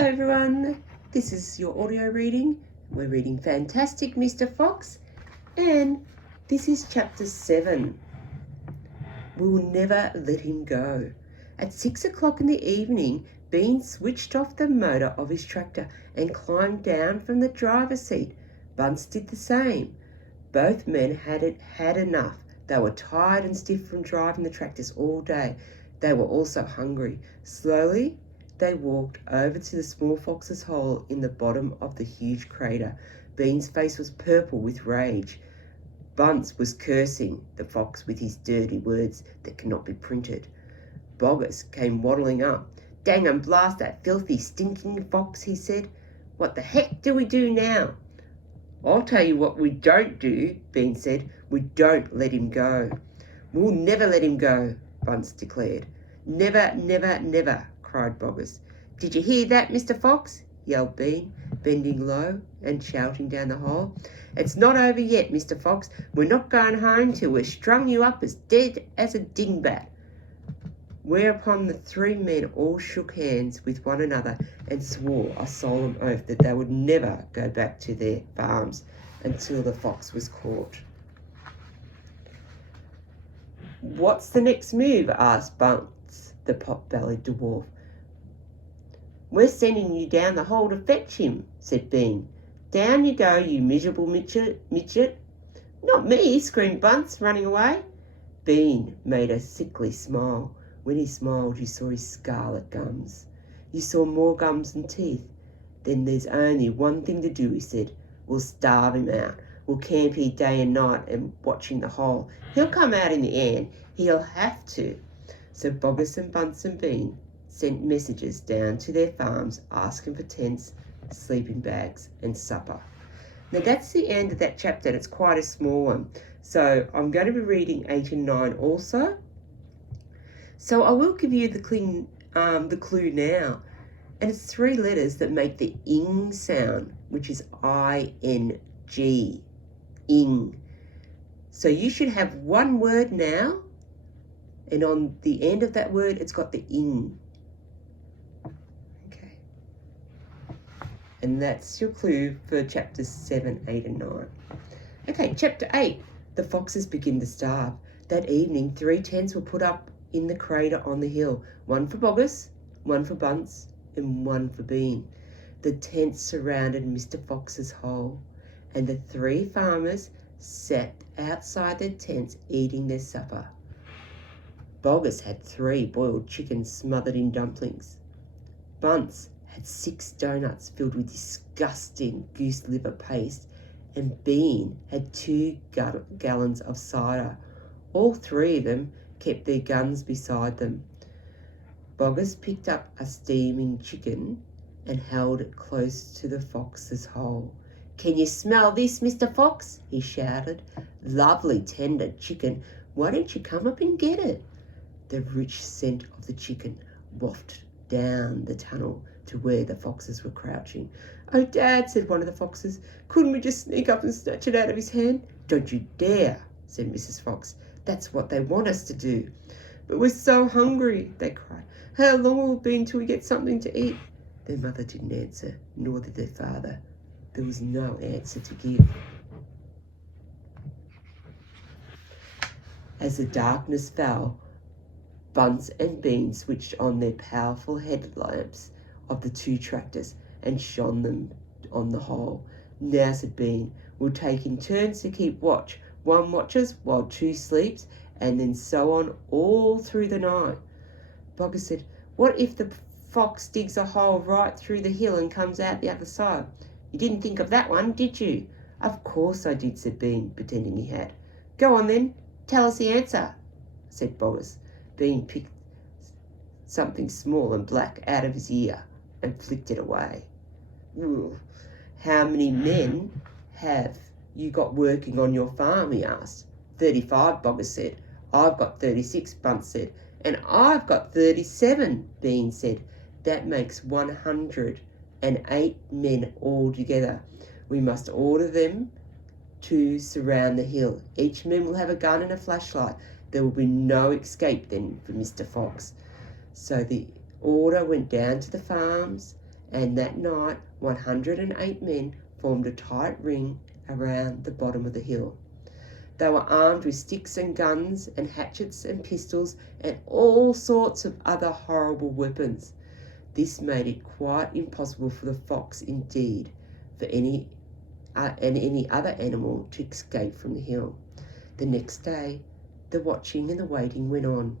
Hello everyone, this is your audio reading. We're reading Fantastic Mr. Fox, and this is chapter 7. We'll never let him go. At 6 o'clock in the evening, Bean switched off the motor of his tractor and climbed down from the driver's seat. Bunce did the same. Both men had enough. They were tired and stiff from driving the tractors all day. They were also hungry. Slowly, they walked over to the small fox's hole in the bottom of the huge crater. Bean's face was purple with rage. Bunce was cursing the fox with his dirty words that cannot be printed. Boggis came waddling up. "Dang and blast that filthy, stinking fox," he said. "What the heck do we do now?" "I'll tell you what we don't do," Bean said. "We don't let him go." "We'll never let him go," Bunce declared. "Never, never, never," cried Boggis. "Did you hear that, Mr. Fox?" yelled Bean, bending low and shouting down the hole. "It's not over yet, Mr. Fox. We're not going home till we've strung you up as dead as a dingbat." Whereupon the three men all shook hands with one another and swore a solemn oath that they would never go back to their farms until the fox was caught. "What's the next move?" asked Bunce, the pot-bellied dwarf. "We're sending you down the hole to fetch him," said Bean. "Down you go, you miserable midget." "Not me," screamed Bunce, running away. Bean made a sickly smile. When he smiled, you saw his scarlet gums. You saw more gums than teeth. "Then there's only one thing to do," he said. "We'll starve him out. We'll camp here day and night and watch in the hole. He'll come out in the end. He'll have to." So Boggis and Bunce and Bean sent messages down to their farms asking for tents, sleeping bags and supper. Now that's the end of that chapter, and it's quite a small one. So I'm going to be reading 8 and 9 also. So I will give you the clue now. And it's 3 letters that make the ing sound, which is I-N-G. Ing. So you should have one word now, and on the end of that word, it's got the ing. Okay. And that's your clue for chapters 7, 8, and 9. Okay, chapter 8. The foxes begin to starve. That evening, 3 tents were put up in the crater on the hill. One for Boggis, one for Bunce, and one for Bean. The tents surrounded Mr. Fox's hole, and the 3 farmers sat outside their tents eating their supper. Boggis had 3 boiled chickens smothered in dumplings. Bunce had 6 doughnuts filled with disgusting goose liver paste, and Bean had 2 gallons of cider. All 3 of them kept their guns beside them. Boggis picked up a steaming chicken and held it close to the fox's hole. "Can you smell this, Mr. Fox?" he shouted. "Lovely tender chicken. Why don't you come up and get it?" The rich scent of the chicken wafted down the tunnel to where the foxes were crouching. "Oh, Dad," said one of the foxes, "couldn't we just sneak up and snatch it out of his hand?" "Don't you dare," said Mrs. Fox. "That's what they want us to do." "But we're so hungry," they cried. "How long will it be until we get something to eat?" Their mother didn't answer, nor did their father. There was no answer to give. As the darkness fell, Bunce and Bean switched on their powerful headlamps of the 2 tractors and shone them on the hole. "Now," said Bean, "we'll take in turns to keep watch. 1 watches while 2 sleeps, and then so on all through the night." Boggis said, "What if the fox digs a hole right through the hill and comes out the other side?" "You didn't think of that one, did you?" "Of course I did," said Bean, pretending he had. "Go on then, tell us the answer," said Boggis. Bean picked something small and black out of his ear and flicked it away. "Ugh. How many men have you got working on your farm?" he asked. 35, Boggis said. "I've got 36, Bunce said. "And I've got 37, Bean said. "That makes 108 men altogether. We must order them to surround the hill. Each man will have a gun and a flashlight. There will be no escape then for Mr. Fox." So the order went down to the farms, And that night 108 men formed a tight ring around the bottom of the hill. They were armed with sticks and guns and hatchets and pistols and all sorts of other horrible weapons. This made it quite impossible for the fox indeed for any other animal to escape from the hill. The next day the watching and the waiting went on.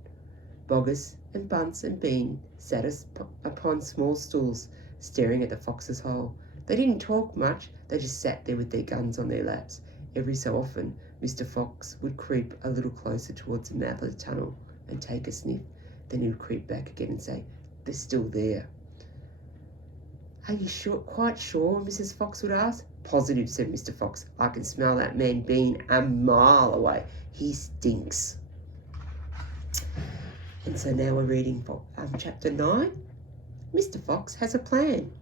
Boggis and Bunce and Bean sat upon small stools staring at the fox's hole. They didn't talk much, they just sat there with their guns on their laps. Every so often Mr. Fox would creep a little closer towards the mouth of the tunnel and take a sniff. Then he would creep back again and say, "They're still there." "Are you quite sure?" Mrs. Fox would ask. "Positive," said Mr. Fox. "I can smell that man Bean a mile away. He stinks." And so now we're reading chapter 9. Mr. Fox has a plan.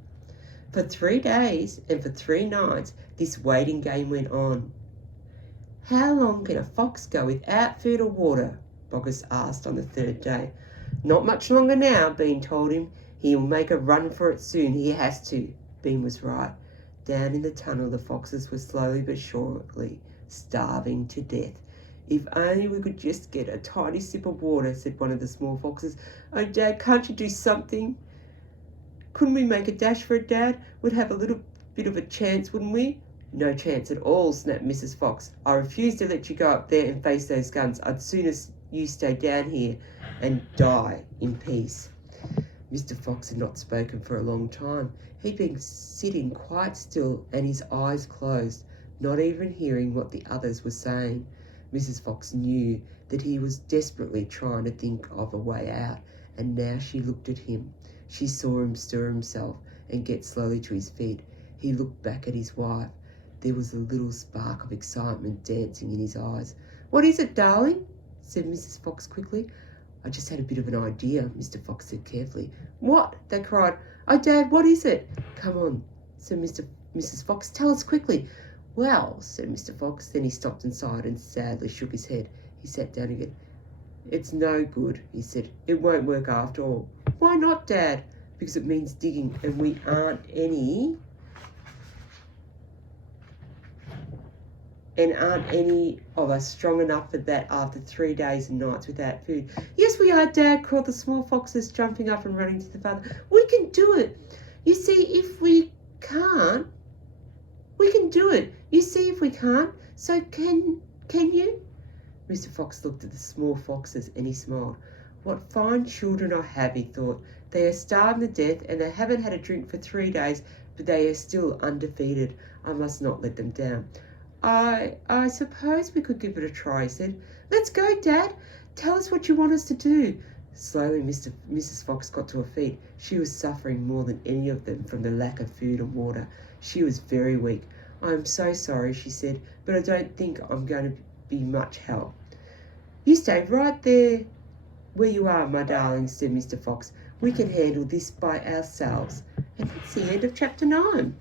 For 3 days and for 3 nights this waiting game went on. "How long can a fox go without food or water?" Boggis asked on the 3rd day. "Not much longer now," Bean told him. "He'll make a run for it soon. He has to." Bean was right. Down in the tunnel the foxes were slowly but surely starving to death. "If only we could just get a tiny sip of water," said one of the small foxes. "Oh, Dad, can't you do something? Couldn't we make a dash for it, Dad? We'd have a little bit of a chance, wouldn't we?" "No chance at all," snapped Mrs. Fox. "I refuse to let you go up there and face those guns. I'd sooner you stay down here and die in peace." Mr. Fox had not spoken for a long time. He'd been sitting quite still and his eyes closed, not even hearing what the others were saying. Mrs. Fox knew that he was desperately trying to think of a way out, and now she looked at him. She saw him stir himself and get slowly to his feet. He looked back at his wife. There was a little spark of excitement dancing in his eyes. "What is it, darling?" said Mrs. Fox quickly. "I just had a bit of an idea," Mr. Fox said carefully. "What?" they cried. "Oh, Dad, what is it?" "Come on," said Mrs. Fox. "Tell us quickly." "Well," said Mr. Fox. Then he stopped and sighed and sadly shook his head. He sat down again. "It's no good," he said. "It won't work after all." "Why not, Dad?" "Because it means digging, and we aren't any of us strong enough for that after 3 days and nights without food." "Yes, we are, Dad," called the small foxes, jumping up and running to the father. "We can do it. You see, if we can't, we can do it. You see, if we can't, so can you?" Mr. Fox looked at the small foxes and he smiled. "What fine children I have," he thought. "They are starving to death and they haven't had a drink for 3 days, but they are still undefeated. I must not let them down." I suppose we could give it a try," he said. "Let's go, Dad. Tell us what you want us to do." Slowly Mrs. Fox got to her feet. She was suffering more than any of them from the lack of food and water. She was very weak. "I am so sorry," she said, "but I don't think I'm going to be much help." "You stay right there where you are, my darling," said Mr. Fox. "We can handle this by ourselves." And that's the end of chapter 9.